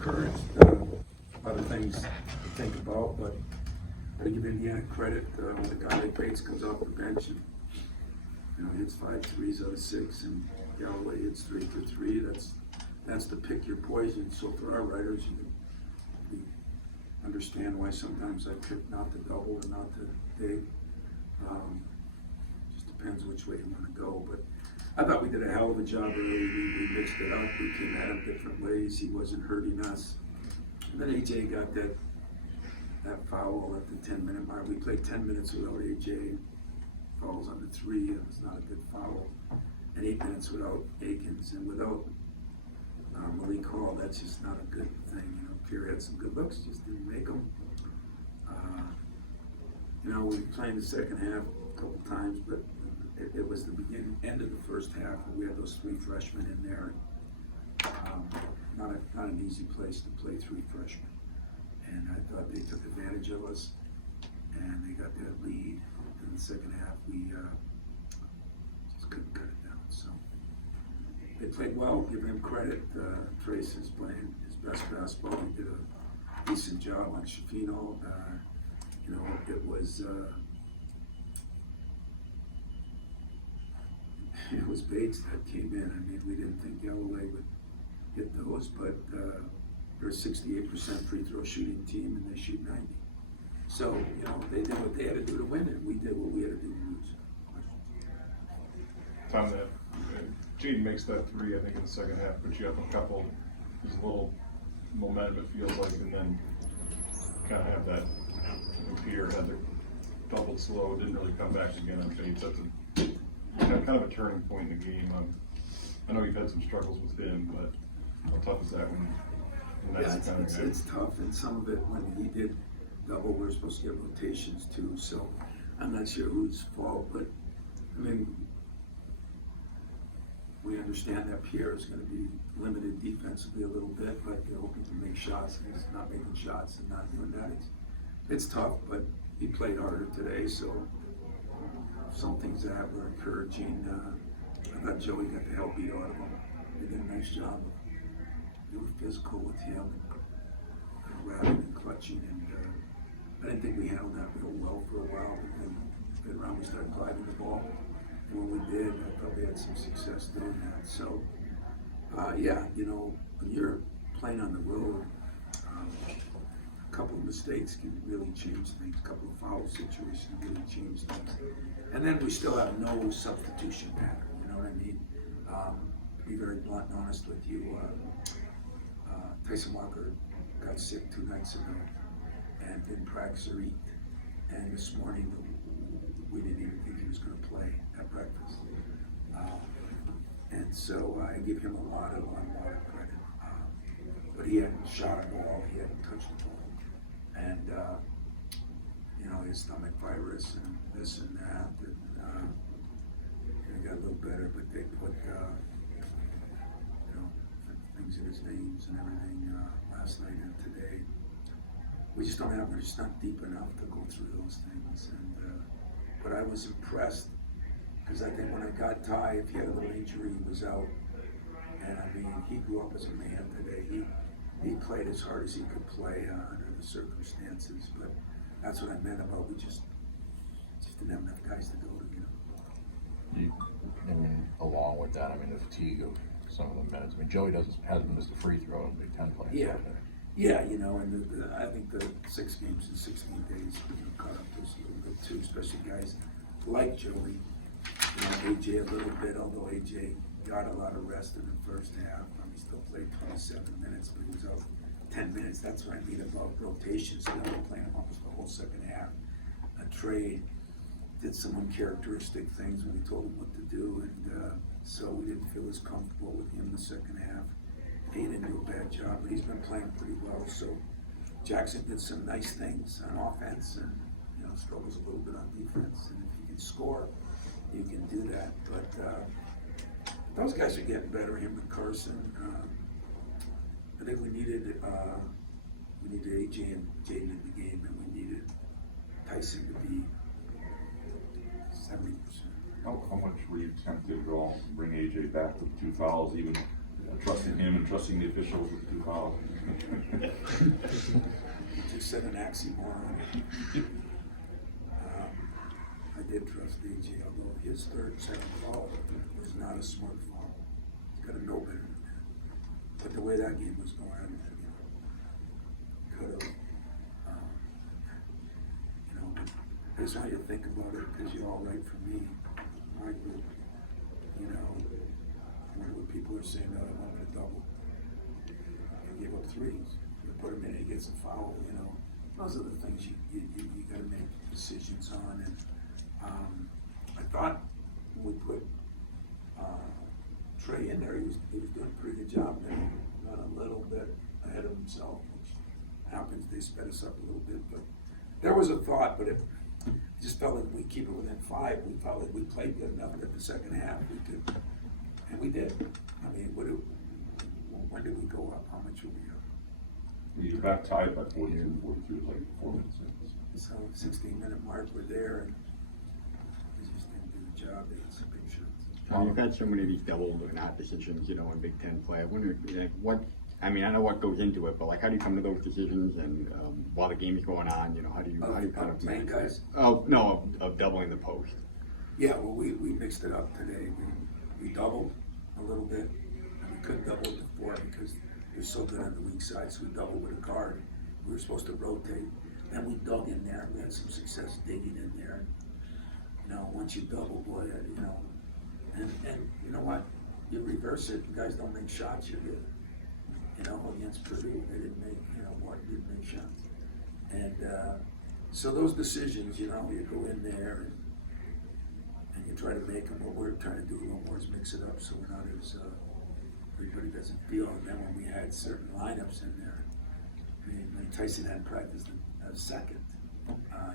encouraged. Other things to think about, but I give Indiana credit when the guy like Bates comes off the bench and hits 5 threes out of 6, and Galloway hits 3 for 3. That's the pick your poison. So for our writers, we understand why sometimes I pick not to double or not to dig. Just depends which way you want to go. But I thought we did a hell of a job early. We mixed it up. We came at him different ways. He wasn't hurting us. And then AJ got that foul at the 10-minute mark. We played 10 minutes without AJ. Fouls on the 3. It was not a good foul. And 8 minutes without Akins and without Malik Hall. That's just not a good thing. Pierre had some good looks, just didn't make them. We played the second half a couple times, but it was the end of the first half where we had those 3 freshmen in there. Not an easy place to play 3 freshmen. And I thought they took advantage of us, and they got that lead. In the second half, we just couldn't cut it down. So they played well. Give them credit. Trace is playing his best basketball. He did a decent job on Shafino. It was Bates that came in. I mean, we didn't think Galloway would hit those, but they're a 68% free throw shooting team, and they shoot 90. So, they did what they had to do to win, and we did what we had to do to lose. Tom, Jaden makes that 3, I think, in the second half, but you have a couple, there's a little momentum, it feels like, and then kind of have that. Pierre had the doubled slow, didn't really come back again on Bates. That's kind of a turning point in the game. I know you've had some struggles with him, but how tough is that when that's kind of it's tough, and some of it when he did double, we were supposed to get rotations too, so I'm not sure whose fault, but I mean, we understand that Pierre is going to be limited defensively a little bit, but they're hoping to make shots, and he's not making shots and not doing that. It's tough, but he played harder today, so some things that were encouraging. I thought Joey got the hell beat out of him. He did a nice job of doing physical with him, and rapping and clutching, and I didn't think we handled that real well for a while. And then around we started driving the ball, and when we did, I thought we had some success doing that. So, when you're playing on the road, a couple of mistakes can really change things. A couple of foul situations really change things. And then we still have no substitution pattern. You know what I mean? To be very blunt and honest with you, Tyson Walker got sick 2 nights ago and didn't practice or eat. And this morning, we didn't even think he was going to play at breakfast. And so I give him a lot of credit. But he hadn't shot a ball, he hadn't touched the ball. And, his stomach virus and this and that. And it got a little better, but they put, things in his veins and everything last night and today. We're just not deep enough to go through those things. And but I was impressed because I think when I got Ty, if he had a little injury, he was out. And I mean, he grew up as a man today. He played as hard as he could play under the circumstances. But that's what I meant about we just didn't have enough guys to go to. Along with that, the fatigue of some of the minutes. Joey hasn't missed a free throw in Big Ten play. Yeah, and I think the 6 games in 16 days caught up to us a little bit too, especially guys like Joey. AJ a little bit, although AJ got a lot of rest in the first half. He still played 27 minutes, but he was out 10 minutes. That's what I mean about rotations. Now we're playing him almost the whole second half. Trade did some uncharacteristic things when he told him what to do, and so we didn't feel as comfortable with him in the second half. He didn't do a bad job, but he's been playing pretty well. So Jackson did some nice things on offense, and struggles a little bit on defense. And if you can score, you can do that. But those guys are getting better. Him and Carson. I think we needed AJ and Jaden in the game, and we needed Tyson to be 70%. How much were you tempted at all to bring AJ back with 2 fouls, even trusting him and trusting the officials with 2 fouls? set an oxymoron. I did trust AJ, although his second fall was not a smart fall. He's got to know better than that. But the way that game was going, could have. Here's how you think about it, because you're all right for me. My group, when people are saying, no, I want to double. You give up threes. You put him in, he gets a foul, Those are the things you got to make decisions on. And I thought when we put Trey in there, he was doing a pretty good job there. Not a little bit ahead of himself, which happens. They sped us up a little bit, but there was a thought, but it just felt like we keep it within 5. We felt like we played good enough that the second half we could, and we did. I mean, when did we go up? How much were we up? You're back tied by 42, 42 is like 4 minutes in. So 16-minute mark, we're there, and we just didn't do the job. They had some big shots. You've had so many of these double or not decisions, in Big Ten play. I wonder, I know what goes into it, but how do you come to those decisions? And while the game's going on, how do you kind of playing guys? Oh no, of doubling the post. Yeah, well, we mixed it up today. We doubled a little bit, and we couldn't double it before because they're so good on the weak side. So we doubled with a guard. We were supposed to rotate, and we dug in there. We had some success digging in there. Once you double, boy, and you know what? You reverse it. Guys don't make shots. You're good. Against Purdue, they didn't make, Martin didn't make shots. And so those decisions, you go in there and you try to make them. What we're trying to do a little more is mix it up so we're not as, everybody doesn't feel. And then when we had certain lineups in there, like Tyson hadn't practiced a second.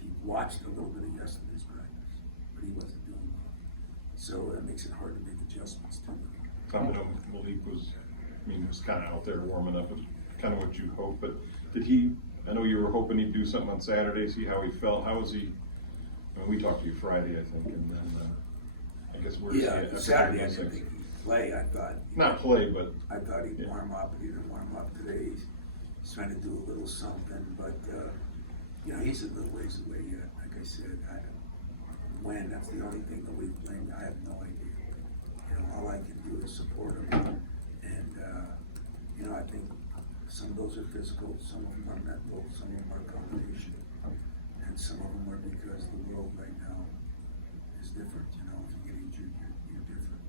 He watched a little bit of yesterday's practice, but he wasn't doing well. So that makes it hard to make adjustments to it. Malik was kind of out there warming up, was kind of what you hoped, but did he, I know you were hoping he'd do something on Saturday, see how he felt. How was he, we talked to you Friday, I think, and then I guess where is he at? Saturday I didn't think he'd play, I thought. Not play, but. I thought he'd warm up, he didn't warm up today. He's trying to do a little something, but, he's a little ways away yet. Like I said, when, that's the only thing that we've played, I have no idea. All I can do is support him. And, I think some of those are physical, some of them are mental, some of them are combination, and some of them are because the world right now is different. If you get injured, you're different.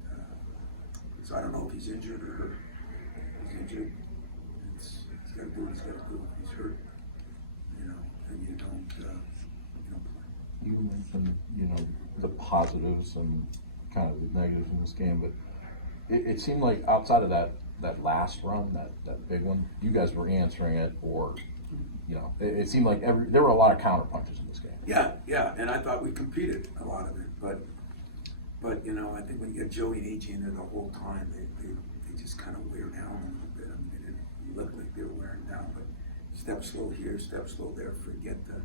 So I don't know if he's injured or hurt. If he's injured, he's got to do what he's got to do. If he's hurt, and you don't play. You mentioned, the positives and kind of the negatives in this game, but it seemed like outside of that last run, that big one, you guys were answering it, or it seemed like there were a lot of counter punches in this game. Yeah, and I thought we competed a lot of it, but I think when you get Joey and AJ in there the whole time, they just kind of wear down a little bit. They didn't look like they were wearing down, but step slow here, step slow there. Forget the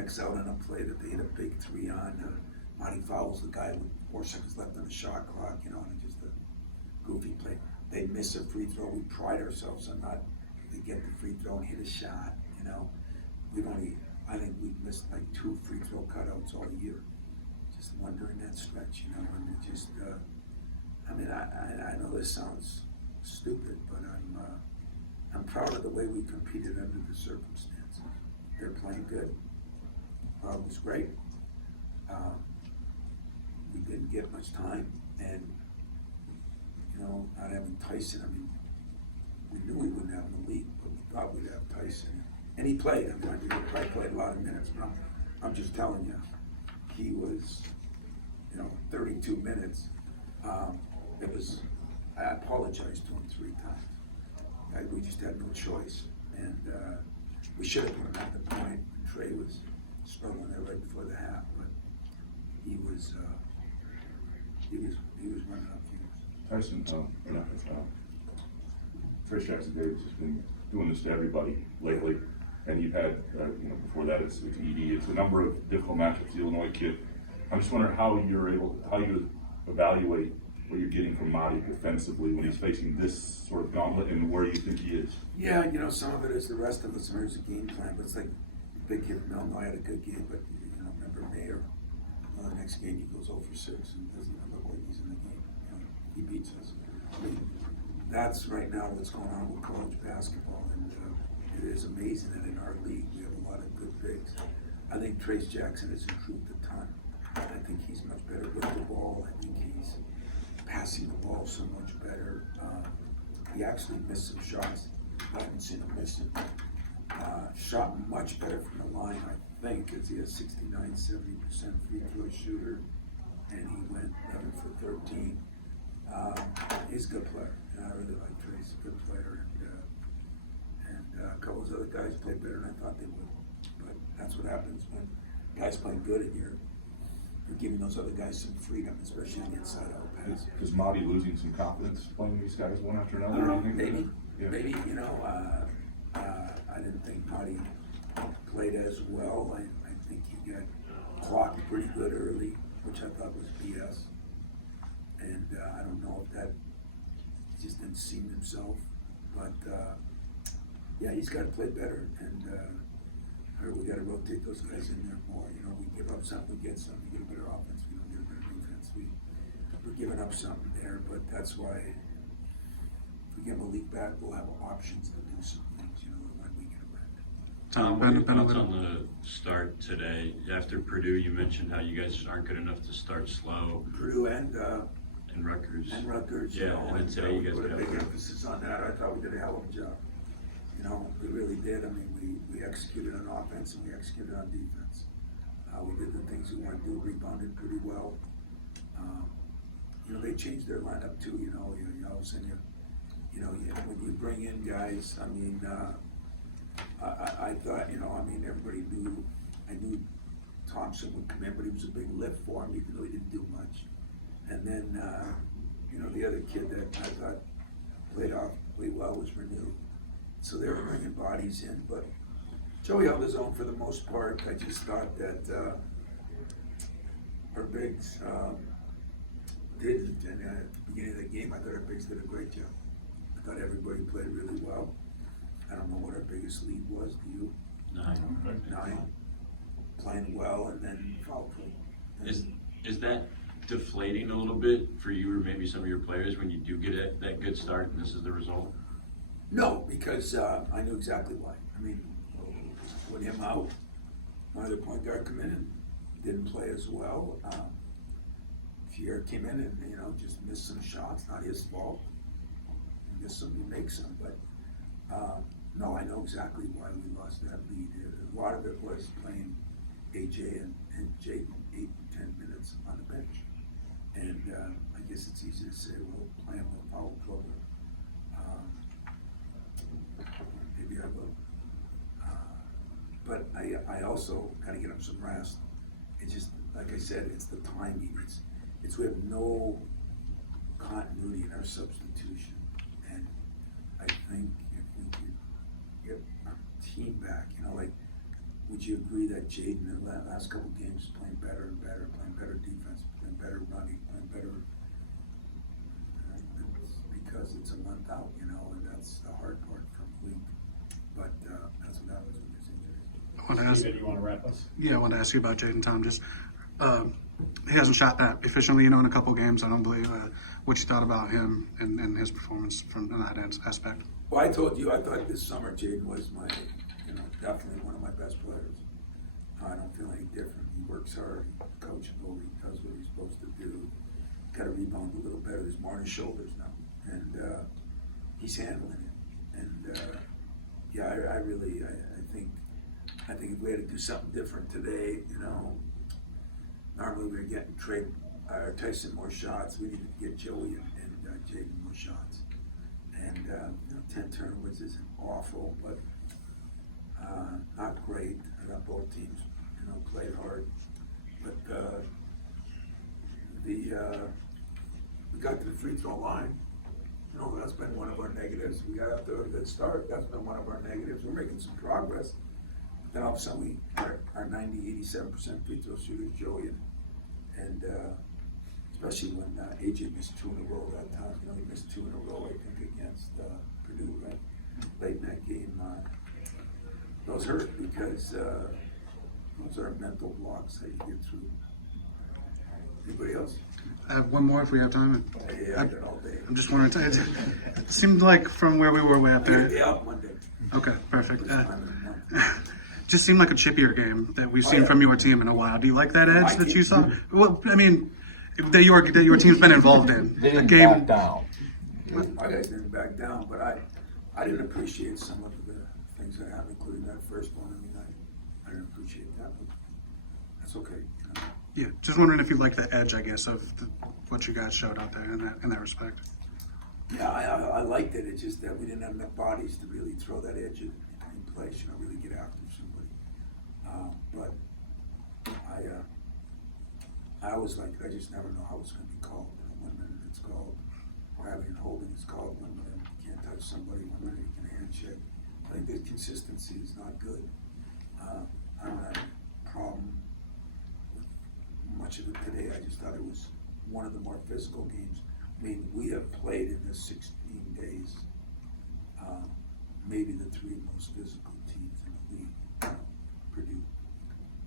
X out on a play that they hit a big 3 on. Monty fouls the guy with 4 seconds left on the shot clock, and just a goofy play. They miss a free throw. We pride ourselves on not to get the free throw and hit a shot. I think we've missed like 2 free throw cutouts all year. Just one during that stretch, and it just. I know this sounds stupid, but I'm proud of the way we competed under the circumstances. They're playing good. It was great. We didn't get much time, and not having Tyson. We knew we wouldn't have Malik, but we thought we'd have Tyson, and he played. I think he probably played a lot of minutes, but I'm just telling you, he was, 32 minutes. It was. I apologized to him 3 times. We just had no choice, and we should have put him at the point. And Trey was struggling there right before the half, but he was running up fumes. Tyson, Trish Jackson Davis has been doing this to everybody lately, and you've had, before that it's ED. It's a number of difficult matchups. The Illinois kid. I'm just wondering how you evaluate what you're getting from Marty defensively when he's facing this sort of gauntlet, and where you think he is. Yeah, some of it is the rest of us. There's a game plan, but it's like big kid from Illinois had a good game, but you know, remember Mayer? The next game he goes 0 for 6 and doesn't even look like he's in the game. You know, he beats us. I mean, that's right now what's going on with college basketball, and it is amazing that in our league we have a lot of good bigs. I think Trace Jackson has improved a ton. I think he's much better with the ball. I think he's passing the ball so much better. He actually missed some shots. I haven't seen him miss it. Shot much better from the line, I think, because he has 69-70% free throw shooter, and he went 11 for 13. He's a good player, and I really like Trace, a good player, and a couple of those other guys played better than I thought they would. But that's what happens when guys play good and you're giving those other guys some freedom, especially on the inside out pass. Is Marty losing some confidence playing these guys one after another? or anything? Maybe, you know, I didn't think Marty played as well. I think he got clocked pretty good early, which I thought was BS. And I don't know if that he just didn't see himself. But yeah, he's got to play better. And I heard we got to rotate those guys in there more. You know, we give up something, we get something. We get a better offense, we don't get a better defense. We're giving up something there, but that's why if we get Malik back, we'll have options to do some things, you know, when we get him back. Tom, what are your thoughts on the start today? After Purdue, you mentioned how you guys aren't good enough to start slow. Purdue and Rutgers. you Yeah, know, and today you guys put a got big Purdue. emphasis on that. I thought we did a hell of a job. You know, we really did. I mean, we executed on offense and we executed on defense. We did the things we wanted to do, rebounded pretty well. You know, they changed their lineup too. You know, you all of a sudden when you bring in guys, I mean, I thought, you know, I mean, everybody knew. I knew Thompson would come in, but he was a big lift for him, even though he didn't do much. And then, you know, the other kid that I thought played well was Renew. So they were bringing bodies in, but Joey held his own for the most part. I just thought that our bigs didn't, and at the beginning of the game, I thought our bigs did a great job. I thought everybody played really well. I don't know what our biggest lead was. Do you? 9. Playing well, and then foul trouble. Is that deflating a little bit for you or maybe some of your players when you do get that good start and this is the result? No, because I knew exactly why. I mean, with him out, my other point guard come in and didn't play as well. Fier came in and, you know, just missed some shots, not his fault. He missed some, he makes some, but no, I know exactly why we lost that lead. A lot of it was playing AJ and Jaden 8 and 10 minutes on the bench. And I guess it's easy to say, well, play him with foul trouble. Maybe I will. But I also gotta get him some rest. It's just, like I said, it's the timing. It's we have no continuity in our substitution. And I think if we could get our team back, you know, like, would you agree that Jaden in the last couple games is playing better and better, playing better defense, playing better running, playing better? It's because it's a month out, you know, and that's the hard part from week. But that's what happens with these injuries. Steven, you want to wrap us? Yeah, I want to ask you about Jaden, Tom. Just he hasn't shot that efficiently, you know, in a couple games. I don't believe what you thought about him and his performance from that aspect. Well, I told you, I thought this summer Jaden was my, you know, definitely one of my best players. I don't feel any different. He works hard, he's coachable, he does what he's supposed to do. Got to rebound a little better. There's more on his shoulders now, and he's handling it. And yeah, I think if we had to do something different today, you know, normally we're getting Tyson more shots. We need to get Joey and Jaden more shots. And you know, 10 turnovers isn't awful, but not great. I got both teams, you know, played hard. But we got to the free throw line. You know, that's been one of our negatives. We got up to a good start. That's been one of our negatives. We're making some progress. But then all of a sudden, our 87% free throw shooters, Joey, and especially when AJ missed 2 in a row that time. You know, he missed 2 in a row, I think, against Purdue, right? Late in that game. those hurt because those are mental blocks that you get through. Anybody else? I have one more if we have time. Yeah, I got all day. I'm just wondering, it seemed like from where we were way up I got there. day off Monday. Okay, perfect. First time in a month. Just seemed like a chippier game that we've seen yeah. from your team in a while. Do you like that edge My that team? you saw? Well, I mean, that your team's been involved in. They A didn't game. back down. My guys didn't back down, but I didn't appreciate some of the things that happened, including that first one. I mean, I didn't appreciate that, but that's okay. You know? Yeah, just wondering if you like the edge, I guess, of what you guys showed out there in that respect. Yeah, I liked it. It's just that we didn't have enough bodies to really throw that edge in place, you know, really get after somebody. But I always like, I just never know how it's going to be called. You know, 1 minute it's called grabbing and holding is called, 1 minute you can't touch somebody, 1 minute you can handshake. I think the consistency is not good. I don't have a problem with much of it today. I just thought it was one of the more physical games. I mean, we have played in the 16 days, maybe the 3 most physical teams in the league. Purdue,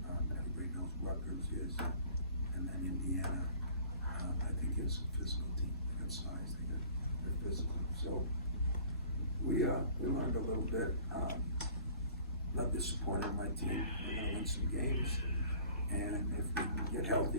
everybody knows Rutgers is, and then Indiana, I think is a physical team. They got size, they're physical. So we learned a little bit. Not disappointed in my team. We're going to win some games, and if we can get healthy